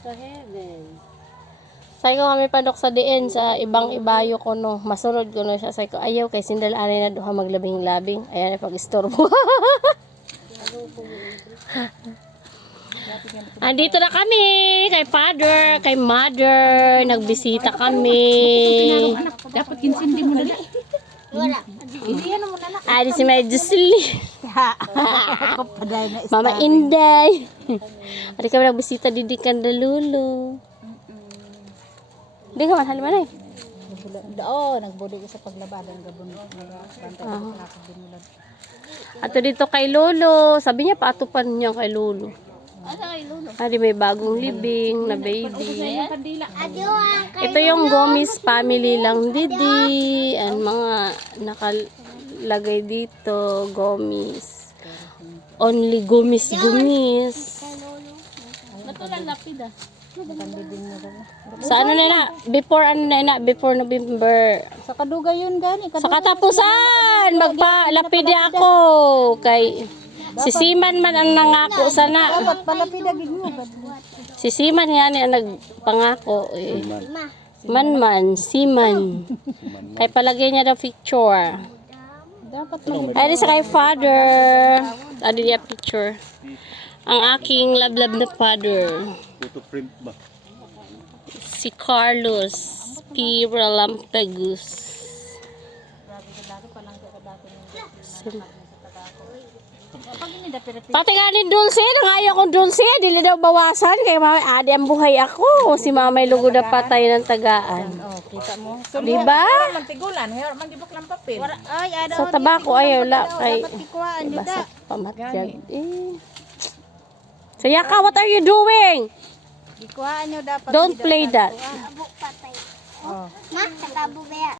Sa heaven. Say ko kami padok sa diin sa ibang ibayo ko no. Masunod ko no siya. Say ko ayaw kay sindal-ani na duha maglabing-labing. Ayan pag istorbo. Andito na kami kay father, kay mother. Nagbisita kami. Dapat kinsindi mo na. Wala. Hindi ano mo na. Ay, di si May Jusli. Paday na Mama Inday. Ari kami nagbisita di Kandalulo. Di ka man haliman eh. Oo, nagbudi ko sa paglabadan gabon. Bantay ko sa binulad. Ato dito kay Lolo. Sabi niya paatupan niya kay Lolo. Asa kay Lolo? Ari may bagong living na baby. Kandila. Ito yung Gomez family lang didi. Ang mga nakalagay dito. Gomez. Only Gomez. Natulan lapid ah. Sa ano na before before November. Sa kaduga yun gani. Sa katapusan, magpalapidi ako kay si Siman man ang nangako sana. Dapat palapida gid mo. Si Siman nga ni ang nagpangako eh. Siman. Kay palagay niya daw picture. Dapat Ay sa kay father. Adi niya picture. Ang aking love na father. Photo print ba? Si Carlos P. Lampagos. Pati nga ni Dulce, nangayaw kong Dulce, dili daw bawasan kay mama, adi ang buhay ako. Si mamay lugod na patay ng tagaan. Oh, kita mo. Di ba? Mantigulan, ngayon man gibok lang papel. Ay, Sa tabako ayaw la kay dapat ikuhaan nyo da. basa pamatyag. Sayaka, what are you doing? Ikuhaan nyo dapat. Don't play that. Abok patay. Oh. Ma, sa kabube.